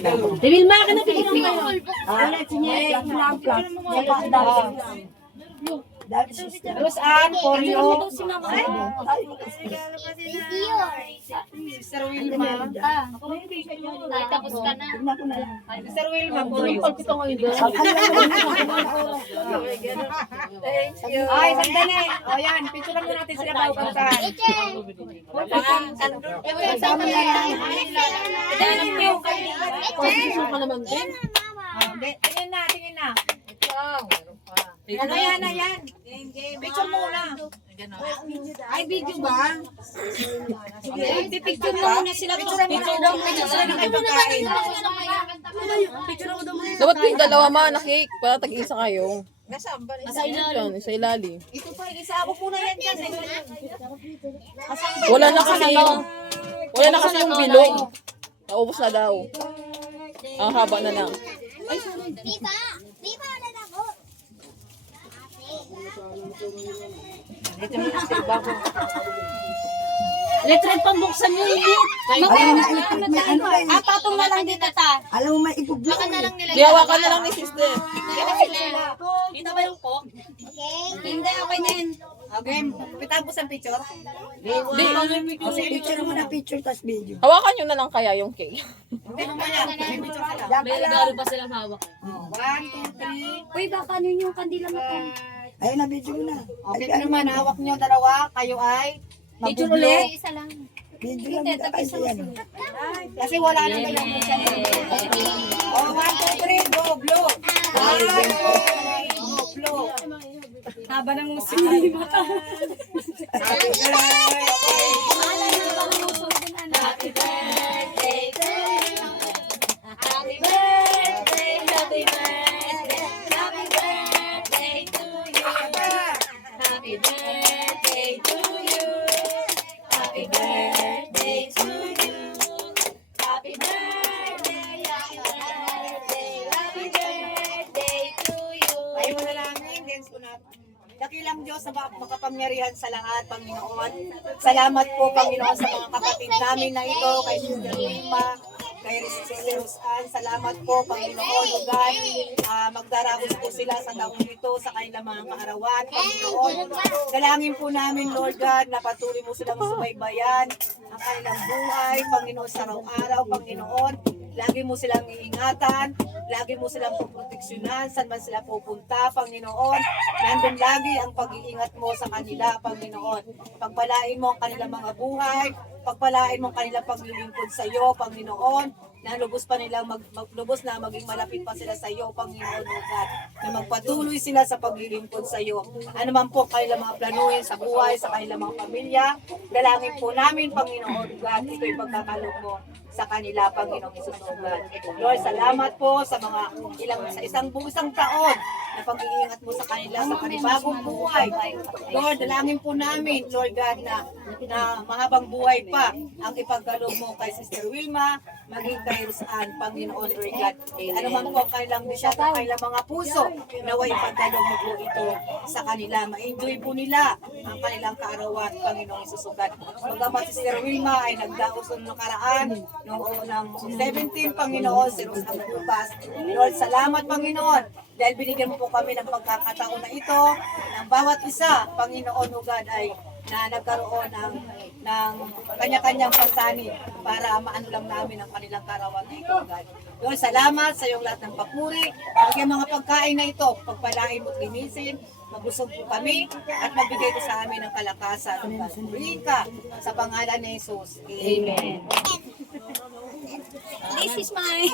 Wilma, ka na picture mo kayo. Terus for you. Sister Wilma. Ay, tapos ka na. Sister Wilma, for you. Palpito ngayon doon. Ay, sandali. O yan, picture lang natin sila bago kantahan. Picture ka naman din. Tingin na. Ano yan, ayan. Picture muna. Ay, video ba? Sige, picture mo muna sila. Picture sila ng pagkain. Dapat kayong dalawa man na cake para tag-isa kayo. Nasaan ba? Sa ilalim. Sa ilalim. Ito pa, isa ako muna yan kasi. Wala na kasi yung bilog. Naubos na daw. Ang haba na lang. Viva! Viva ulit ako! Letret pambuksan nyo yung Patong na lang dito ta. Alam mo, may ipuglo. Baka na lang nila. Dihawakan na lang ni sister. Dito ba yung coke? Okay? Hindi, okay na yun. Okay, pitapos ang picture. Picture mo na picture, tas video. Hawakan nyo na lang kaya yung cake. Hindi mo kaya, may picture sila. May regalo pa silang hawak. 1, 2, 3. Uy, baka ano yung kandila mo to? Ayun na, video mo na. Okay, ito naman, hawak nyo dalawa, kayo ay picture Uy, ulit. isa lang. Video lang dito kasi yan. Kasi wala nang kailangan mo siya. Oh, 1, 2, 3, go, blow. 1, 2, 3, go, blow. Haba ng musika. Happy birthday to you. Happy birthday, happy birthday. Happy birthday to you. Happy birthday to you. Happy birthday to you. Happy birthday, happy birthday, happy birthday to you. Ayaw mo na lang, dance ko na. Dakilang Diyos sa makapangyarihan sa lahat, Panginoon. Salamat po, Panginoon, sa mga kapatid namin na ito, kay Sister Wilma, kay Sister Rosan. Salamat po, Panginoon, O God. Magdaragos po sila sa taong ito, sa kanilang mga kaarawan, Panginoon. Dalangin po namin, Lord God, na patuloy mo silang subaybayan ang kanilang buhay, Panginoon, sa araw-araw, Panginoon. Lagi mo silang iingatan, lagi mo silang poproteksyonan, saan man sila pupunta, Panginoon. Nandun lagi ang pag-iingat mo sa kanila, Panginoon. Pagpalain mo ang kanilang mga buhay, pagpalain mo ang kanilang paglilingkod sa iyo, Panginoon. Na lubos pa nilang lubos na maging malapit pa sila sa iyo, Panginoon, O God. Na magpatuloy sila sa paglilingkod sa iyo. Ano man po kanilang mga planuhin sa buhay, sa kanilang mga pamilya, dalangin po namin, Panginoon, God, ito'y pagkakalog mo sa kanila, Panginoong Isus, O God. Lord, salamat po sa mga sa isang taon na pag-iingat mo sa kanila sa panibagong buhay. Lord, dalangin po namin, Lord God, na mahabang buhay pa ang ipagkalog mo kay Sister Wilma, maging kay Rosan, Panginoon, Lord God. Ano man po ang kailang bisya at kailang mga puso, naway ipagkalog mo po ito sa kanila. Ma-enjoy po nila ang kanilang kaarawan, Panginoong Isus, O God. Bagamat si Sister Wilma ay nagdaos noong nakaraan, noong 17, Panginoon, si Rosan bukas. Lord, salamat, Panginoon, dahil binigyan mo po kami ng pagkakataon na ito, ng bawat isa, Panginoon, O God, ay na nagkaroon ng kanya-kanyang pansani para maano lang namin ang kanilang karawan na ito, God. Lord, salamat sa iyong lahat ng papuri. Ang iyong mga pagkain na ito, pagpalain mo at linisin, magusog po kami at magbigay ko sa amin ng kalakasan. Purihin ka sa pangalan ni Jesus. Amen. This is my...